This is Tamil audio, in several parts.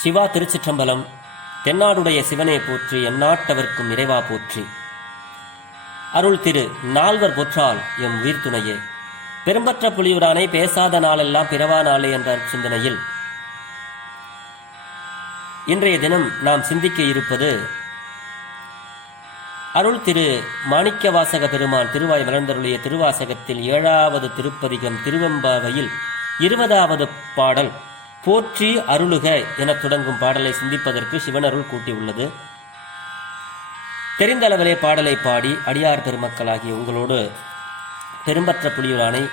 சிவா திருச்சிற்றம்பலம் தென்னாடுடைய சிவனை போற்றி எந்நாட்டவர்க்கும் இறைவா போற்றி. அருள் திரு நால்வர் பொற்றால் எம் உயிர் துணையே பெரும்பற்ற புலியுரானை பேசாத நாளெல்லாம் பிறவா நாளே என்ற சிந்தனையில். இன்றைய தினம் நாம் சிந்திக்க இருப்பது அருள் திரு மாணிக்கவாசக பெருமான் திருவாய் மலர்ந்தருளிய திருவாசகத்தில் ஏழாவது திருப்பதிகம் திருவம்பாவையில் இருபதாவது பாடல். போற்றி அருளுக எனத் தொடங்கும் பாடலை சிந்திப்பதற்கு சிவனருள் கூட்டியுள்ளது. தெரிந்த அளவிலே பாடலை பாடி அடியார் பெருமக்களாகிய உங்களோடு பெரும்பற்ற புலியுரானை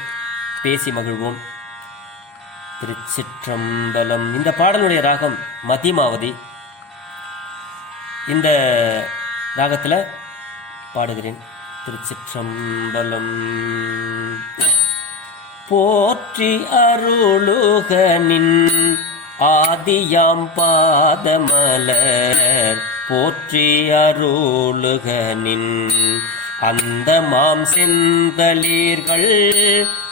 பேசி மகிழ்வோம். திருச்சிற்றம்பலம். இந்த பாடலுடைய ராகம் மதிமாவதி. இந்த ராகத்தில் பாடுகிறேன். திருச்சிற்றம்பலம். போற்றி அருளுகனின் ஆதியாம் பாதமலர். போற்றி அருளுகனின் அந்த மாம் செந்தளீர்கள்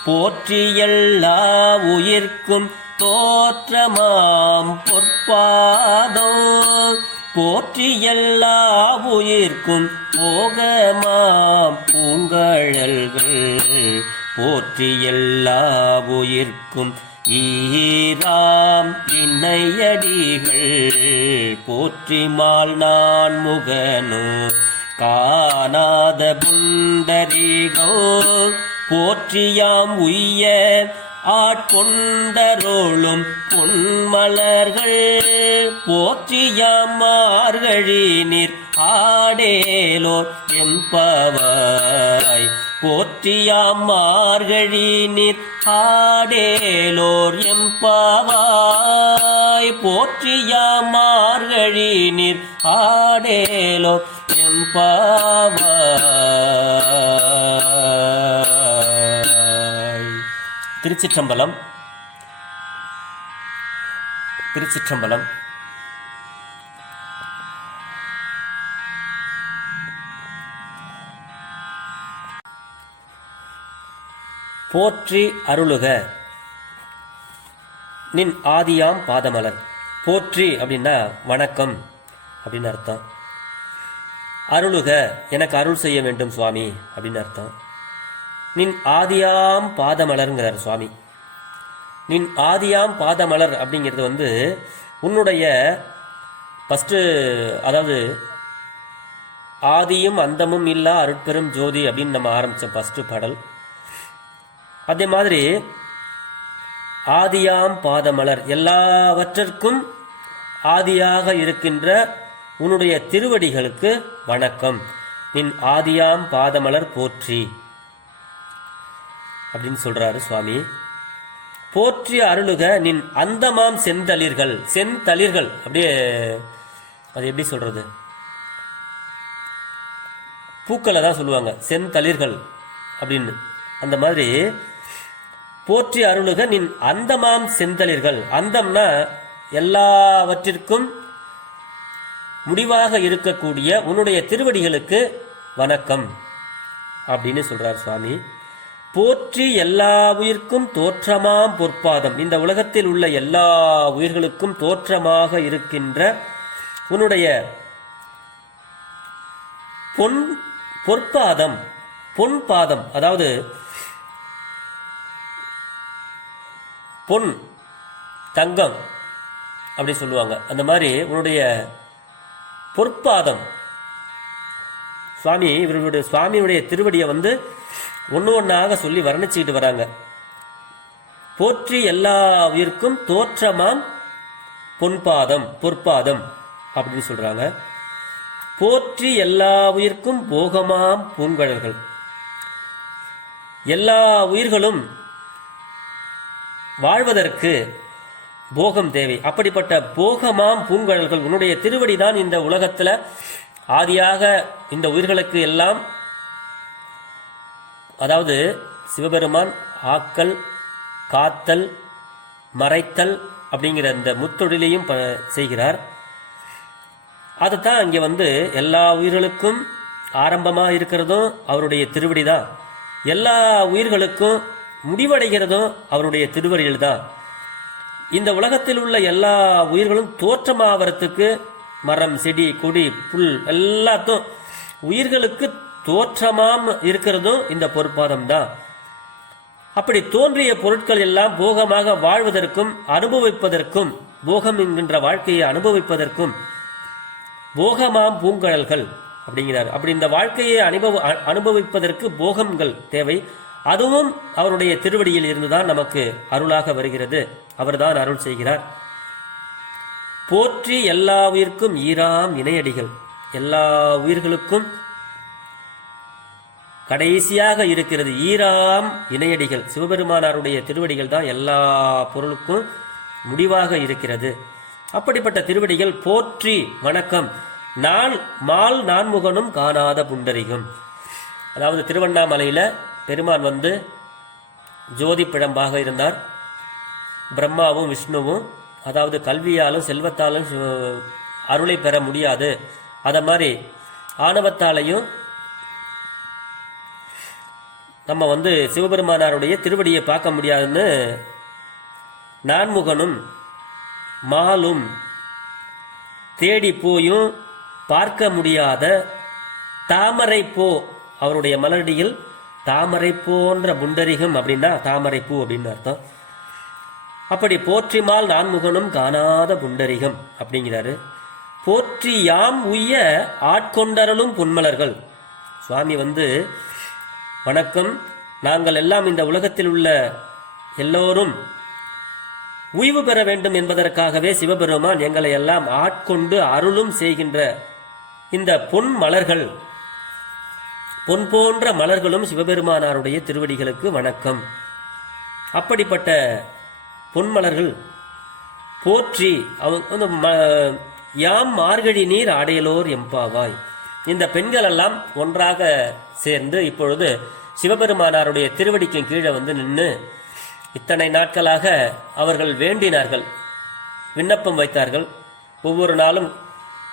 போற்றி எல்லா உயிர்க்கும் தோற்றமாம் பொற்பாதோ. போற்றி எல்லா உயிர்க்கும் போகமாம் பூங்கழல்கள். போற்றி எல்லா உயிர்க்கும் ஈராம் இணையடிகள். போற்றி மால் நான் முகனோ காணாத புண்டரிகோ போற்றியாம் உய்ய ஆட்கொண்டரோளும் பொன்மலர்கள். போற்றியாம் மார்கழி நீர் ஆடேலோர் எம்பவாய் போற்றியாம் மார்கழி நீர் ஆடேலோர் எம்பவாய். போற்றியாம் மார்கழி நீர் ஆடேலோர் எம்பவாய். திருச்சிற்றம்பலம். திருச்சிற்றம்பலம். போற்றி அருளுக. நின் ஆதியாம் பாதமலர். போற்றி அப்படின்னா வணக்கம் அப்படின்னு அர்த்தம். அருளுக எனக்கு அருள் செய்ய வேண்டும் சுவாமி அப்படின்னு அர்த்தம். நின் ஆதியாம் பாதமலருங்கிறார் சுவாமி. நின் ஆதியாம் பாதமலர் அப்படிங்கிறது வந்து உன்னுடைய ஃபஸ்ட்டு அதாவது ஆதியும் அந்தமும் இல்லா அருட்பெரும் ஜோதி அப்படின்னு நம்ம ஆரம்பித்தோம் ஃபஸ்ட்டு பாடல். அதே மாதிரி ஆதியாம் பாதமலர் எல்லாவற்றிற்கும் ஆதியாக இருக்கின்ற உன்னுடைய திருவடிகளுக்கு வணக்கம். நின் ஆதியாம் பாதமலர் போற்றி. அப்படின்னு சொல்றாரு சுவாமி. போற்றி அருளுக நின் அந்தமாம் செந்தளிர்கள் செந்தளிர்கள். அப்படியே அது எப்படி சொல்றது? பூக்களை தான் சொல்லுவாங்க செந்தளிர்கள் அப்படின்னு. அந்த மாதிரி போற்றி அருளுக நின் அந்தமாம் செந்தளிர்கள். அந்தம்னா எல்லாவற்றிற்கும் முடிவாக இருக்கக்கூடிய உன்னுடைய திருவடிகளுக்கு வணக்கம் அப்படின்னு சொல்றார் சுவாமி. போற்றி எல்லா உயிர்க்கும் தோற்றமாம் பொற்பாதம். இந்த உலகத்தில் உள்ள எல்லா உயிர்களுக்கும் தோற்றமாக இருக்கின்ற உன்னுடைய பொன் பொற்பாதம் பொன் பாதம் அதாவது பொன் தங்கம் அப்படி சொல்லுவாங்க. அந்த மாதிரி உன்னுடைய பொற்பாதம். சுவாமி இவர்களுடைய சுவாமியுடைய திருவடியை வந்து ஒன்று ஒன்றாக சொல்லி வர்ணிச்சுக்கிட்டு வராங்க. போற்றி எல்லா உயிர்க்கும் தோற்றமாம் பொன்பாதம் பொற்பாதம் அப்படின்னு சொல்கிறாங்க போற்றி எல்லா உயிர்க்கும் போகமாம் பூங்கழல்கள். எல்லா உயிர்களும் வாழ்வதற்கு போகம் தேவை. அப்படிப்பட்ட போகமாம் பூங்கழல்கள் உன்னுடைய திருவடிதான் இந்த உலகத்தில். ஆதியாக இந்த உயிர்களுக்கு எல்லாம் அதாவது சிவபெருமான் ஆக்கல் காத்தல் மறைத்தல் அப்படிங்கிற இந்த முத்தொழிலையும் ப- செய்கிறார். அதுதான் இங்கே வந்து எல்லா உயிர்களுக்கும் ஆரம்பமாக இருக்கிறதும் அவருடைய திருவடி தான் எல்லா உயிர்களுக்கும் முடிவடைகிறதும் அவருடைய திருவடியில் தான் இந்த உலகத்தில் உள்ள எல்லா உயிர்களும் தோற்றமாகறதுக்கு மரம் செடி கொடி புல் எல்லாத்தும் உயிர்களுக்கு தோற்றமாம் இருக்கிறதும் இந்த பொற்பாதம் தான் அப்படி தோன்றிய பொருட்கள் எல்லாம் போகமாக வாழ்வதற்கும் அனுபவிப்பதற்கும் போகம் என்கின்ற வாழ்க்கையை அனுபவிப்பதற்கும் போகமாம் பூங்கடல்கள் அப்படிங்கிறார். அப்படி இந்த வாழ்க்கையை அனுபவ அனுபவிப்பதற்கு போகங்கள் தேவை. அதுவும் அவருடைய திருவடியில் இருந்துதான் நமக்கு அருளாக வருகிறது. அவர்தான் அருள் செய்கிறார். போற்றி எல்லா உயிர்க்கும் ஈராம் இணையடிகள். எல்லா உயிர்களுக்கும் கடைசியாக இருக்கிறது ஈராம் இணையடிகள். சிவபெருமானாருடைய திருவடிகள் தான் எல்லா பொருளுக்கும் முடிவாக இருக்கிறது. அப்படிப்பட்ட திருவடிகள் போற்றி வணக்கம். நான் மால் நான்முகனும் காணாத புண்டரிகம் அதாவது திருவண்ணாமலையில் பெருமான் வந்து ஜோதி பிழம்பாக இருந்தார். பிரம்மாவும் விஷ்ணுவும் அதாவது கல்வியாலும் செல்வத்தாலும் அருளை பெற முடியாது. அதை மாதிரி ஆணவத்தாலையும் நம்ம வந்து சிவபெருமானாருடைய திருவடியை பார்க்க முடியாதுன்னு நான்முகனும் மாலும் தேடி போயும் பார்க்க முடியாத தாமரை போ அவருடைய மலரடியில் தாமரை போன்ற புண்டரிகம் அப்படின்னா தாமரை பூ அப்படின்னு அர்த்தம். அப்படி போற்றிமால் நான்முகனும் காணாத புண்டரிகம் அப்படிங்கிறாரு. போற்றி யாம் உய்ய ஆட்கொண்டரலும் பொன்மலர்கள். சுவாமி வந்து வணக்கம் நாங்கள் எல்லாம் இந்த உலகத்தில் உள்ள எல்லோரும் உய்வு பெற வேண்டும் என்பதற்காகவே சிவபெருமான் எங்களை எல்லாம் ஆட்கொண்டு அருளும் செய்கின்ற இந்த பொன் மலர்கள் பொன் போன்ற மலர்களும் சிவபெருமானாருடைய திருவடிகளுக்கு வணக்கம். அப்படிப்பட்ட பொன்மலர்கள் போற்றி அவங்க வந்து ம- யாம் மார்கழி நீர் ஆடையலோர் எம்பாவாய். இந்த பெண்கள் எல்லாம் ஒன்றாக சேர்ந்து இப்பொழுது சிவபெருமானாருடைய திருவடிக்கு கீழே வந்து நின்று இத்தனை நாட்களாக அவர்கள் வேண்டினார்கள். விண்ணப்பம் வைத்தார்கள். ஒவ்வொரு நாளும்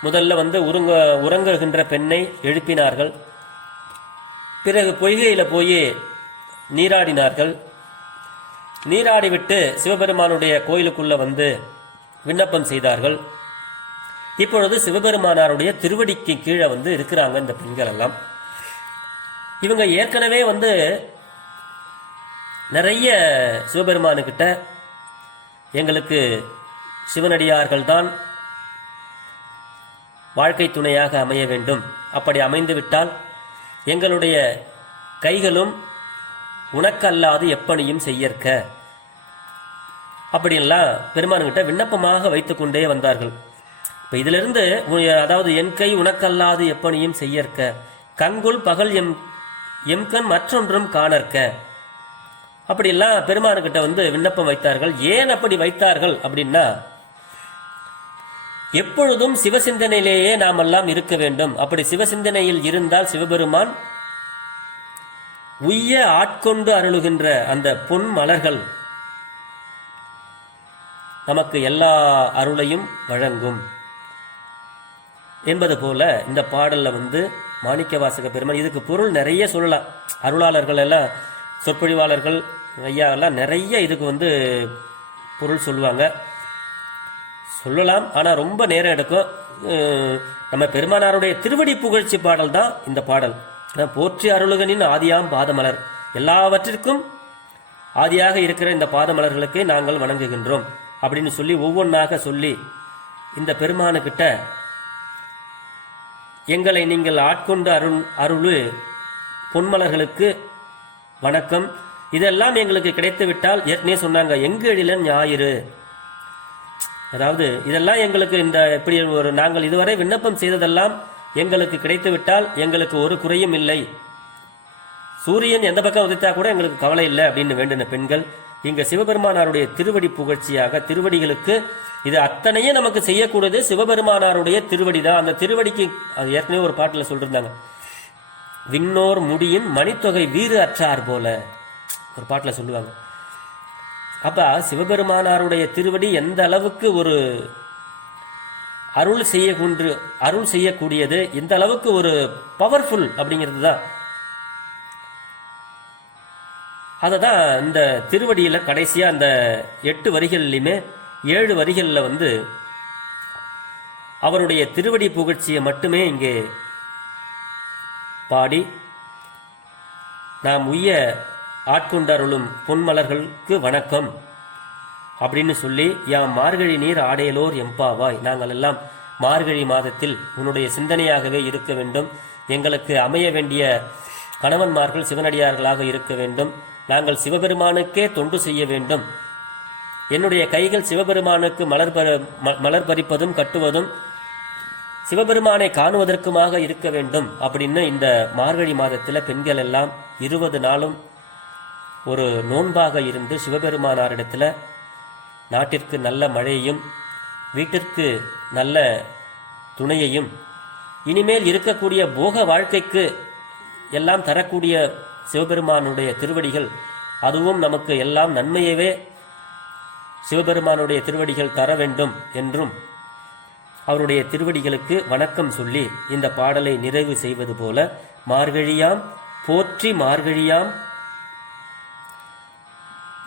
முதல்ல வந்து உறங்க உறங்குகின்ற பெண்ணை எழுப்பினார்கள். பிறகு பொய்கையில் போய் நீராடினார்கள். நீராடிவிட்டு சிவபெருமானுடைய கோயிலுக்குள்ளே வந்து விண்ணப்பம் செய்தார்கள். இப்பொழுது சிவபெருமானாருடைய திருவடிக்கு கீழே வந்து இருக்கிறாங்க இந்த பெண்கள் எல்லாம். இவங்க ஏற்கனவே வந்து நிறைய சிவபெருமானுக்கிட்ட எங்களுக்கு சிவனடியார்கள் தான் வாழ்க்கை துணையாக அமைய வேண்டும். அப்படி அமைந்துவிட்டால் எங்களுடைய கைகளும் உனக்கல்லாது எப்பணியும் செய்யற்க. அப்படின்லாம் பெருமானுகிட்ட விண்ணப்பமாக வைத்துக்கொண்டே வந்தார்கள். இப்போ இதிலிருந்து அதாவது என் கை உனக்கல்லாது எப்பணியும் செய்யற்க. கண்குள் பகல் எம் எம்கண் மற்றொன்றும் காணற்க. அப்படியெல்லாம் பெருமானுக்கிட்ட வந்து விண்ணப்பம் வைத்தார்கள். ஏன் அப்படி வைத்தார்கள் அப்படின்னா எப்பொழுதும் சிவசிந்தனையிலேயே நாமெல்லாம் இருக்க வேண்டும். அப்படி சிவசிந்தனையில் இருந்தால் சிவபெருமான் உய்ய ஆட்கொண்டு அருளுகின்ற அந்த பொன் மலர்கள் நமக்கு எல்லா அருளையும் வழங்கும் என்பது போல இந்த பாடல்ல வந்து மாணிக்கவாசக பெருமான் இதுக்கு பொருள் நிறைய சொல்லலாம். அருளாளர்கள் எல்லாம் சொற்பொழிவாளர்கள் ஐயா எல்லாம் நிறைய இதுக்கு வந்து பொருள் சொல்லுவாங்க. சொல்லலாம். ஆனால் ரொம்ப நேரம் எடுக்கும். நம்ம பெருமானாருடைய திருவடி புகழ்ச்சி பாடல் தான் இந்த பாடல். போற்றி அருளுகனின் ஆதியாம் பாதமலர். எல்லாவற்றிற்கும் ஆதியாக இருக்கிற இந்த பாதமலர்களுக்கு நாங்கள் வணங்குகின்றோம் அப்படின்னு சொல்லி ஒவ்வொன்றாக சொல்லி இந்த பெருமானுக்கிட்ட எங்களை நீங்கள் ஆட்கொண்டு அருள் அருளு பொன்மலர்களுக்கு வணக்கம். இதெல்லாம் எங்களுக்கு கிடைத்து விட்டால் ஏற்கனவே சொன்னாங்க எங்கெழிலன் ஞாயிறு? அதாவது இதெல்லாம் எங்களுக்கு இந்த இப்படி ஒரு நாங்கள் இதுவரை விண்ணப்பம் செய்ததெல்லாம் எங்களுக்கு கிடைத்துவிட்டால் எங்களுக்கு ஒரு குறையும் இல்லை. சூரியன் எந்த பக்கம் உதைத்தா கூட எங்களுக்கு கவலை இல்லை அப்படின்னு வேண்டின பெண்கள் இங்க சிவபெருமானாருடைய திருவடி புகழ்ச்சியாக திருவடிகளுக்கு இது அத்தனையும் நமக்கு செய்யக்கூடியது சிவபெருமானாருடைய திருவடி தான். அந்த திருவடிக்கு அது ஏற்கனவே ஒரு பாட்டில் சொல்லியிருந்தாங்க விண்ணோர் முடியின் மணித்தொகை வீறு அற்றார் போல. ஒரு பாட்டில் சொல்லுவாங்க. அப்போ சிவபெருமானாருடைய திருவடி எந்த அளவுக்கு ஒரு அருள் செய்யக்கூடிய அருள் செய்யக்கூடியது இந்த அளவுக்கு ஒரு பவர்ஃபுல் அப்படிங்கிறது தான் அதை தான் இந்த திருவடியில் கடைசியாக அந்த எட்டு வரிகள்லையுமே ஏழு வரிகளில் வந்து அவருடைய திருவடி புகழ்ச்சியை மட்டுமே இங்கே பாடி நாம் உய்ய ஆட்கொண்டருளும் பொன்மலர்களுக்கு வணக்கம். அப்படின்னு சொல்லி யாம் மார்கழி நீர் ஆடையலோர் எம்பாவாய். நாங்கள் எல்லாம் மார்கழி மாதத்தில் உன்னுடைய சிந்தனையாகவே இருக்க வேண்டும். எங்களுக்கு அமைய வேண்டிய கணவன்மார்கள் சிவனடியார்களாக இருக்க வேண்டும். நாங்கள் சிவபெருமானுக்கே தொண்டு செய்ய வேண்டும். என்னுடைய கைகள் சிவபெருமானுக்கு மலர் பர- ம- மலர் பறிப்பதும் கட்டுவதும் சிவபெருமானை காணுவதற்குமாக இருக்க வேண்டும். அப்படின்னு இந்த மார்கழி மாதத்தில் பெண்கள் எல்லாம் இருபது நாளும் ஒரு நோன்பாக இருந்து சிவபெருமானாரிடத்தில் நாட்டிற்கு நல்ல மழையையும் வீட்டிற்கு நல்ல துணையையும் இனிமேல் இருக்கக்கூடிய போக வாழ்க்கைக்கு எல்லாம் தரக்கூடிய சிவபெருமானுடைய திருவடிகள் அதுவும் நமக்கு எல்லாம் நன்மையவே சிவபெருமானுடைய திருவடிகள் தர வேண்டும் என்றும் அவருடைய திருவடிகளுக்கு வணக்கம் சொல்லி இந்த பாடலை நிறைவு செய்வது போல மார்கழியாம் போற்றி மார்கழியாம்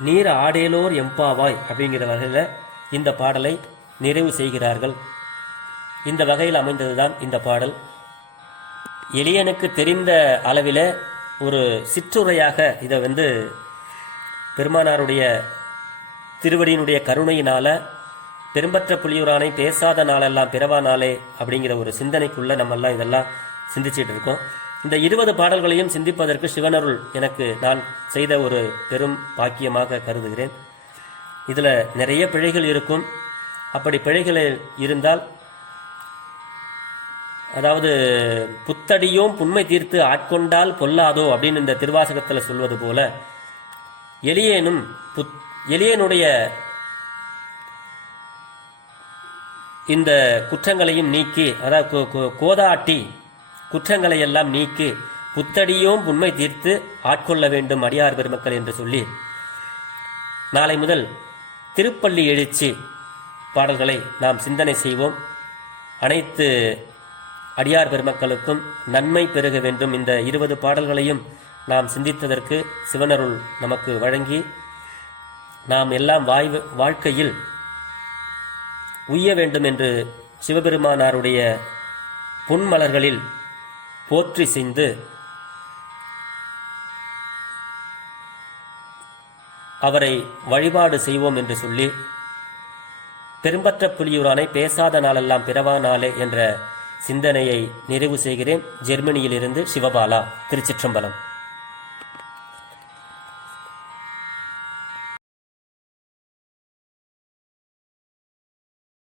நீர் ஆடேலோர் எம்பாவாய் அப்படிங்கிற வகையில் இந்த பாடலை நிறைவு செய்கிறார்கள். இந்த வகையில் அமைந்ததுதான் இந்த பாடல். எளியனுக்கு தெரிந்த அளவில் ஒரு சிற்றுரையாக இதை வந்து பெருமானாருடைய திருவடியினுடைய கருணையினால் பெரும்பற்ற புலியூரானை பேசாத நாளெல்லாம் பிறவா நாளே அப்படிங்கிற ஒரு சிந்தனைக்குள்ளே நம்மெல்லாம் இதெல்லாம் சிந்திச்சிட்டு இருக்கோம். இந்த இருபது பாடல்களையும் சிந்திப்பதற்கு சிவனருள் எனக்கு நான் செய்த ஒரு பெரும் பாக்கியமாக கருதுகிறேன். இதில் நிறைய பிழைகள் இருக்கும். அப்படி பிழைகள் இருந்தால் அதாவது புத்தடியும் புண்மை தீர்த்து ஆட்கொண்டால் பொல்லாதோ அப்படின்னு இந்த திருவாசகத்தில் சொல்வது போல எளியேனும் புத் எளியனுடைய இந்த குற்றங்களையும் நீக்கி அதாவது கோ- கோ- கோதாட்டி குற்றங்களை எல்லாம் நீக்கி புத்தடியும் உண்மை தீர்த்து ஆட்கொள்ள வேண்டும் அடியார் பெருமக்கள் என்று சொல்லி நாளை முதல் திருப்பள்ளி எழுச்சி பாடல்களை நாம் சிந்தனை செய்வோம். அனைத்து அடியார் பெருமக்களுக்கும் நன்மை பெருக வேண்டும். இந்த இருபது பாடல்களையும் நாம் சிந்தித்ததற்கு சிவனருள் நமக்கு வழங்கி நாம் எல்லாம் வாய் வாழ்க்கையில் உய்ய வேண்டும் என்று சிவபெருமானாருடைய புன்மலர்களில் போற்றி செய்து அவரை வழிபாடு செய்வோம் என்று சொல்லி பெரும்பற்ற புலியூரானை பேசாத நாளெல்லாம் பிறவா நாளே என்ற சிந்தனையை நிறைவு செய்கிறேன். ஜெர்மனியிலிருந்து சிவபாலா திருச்சிற்றம்பலம்.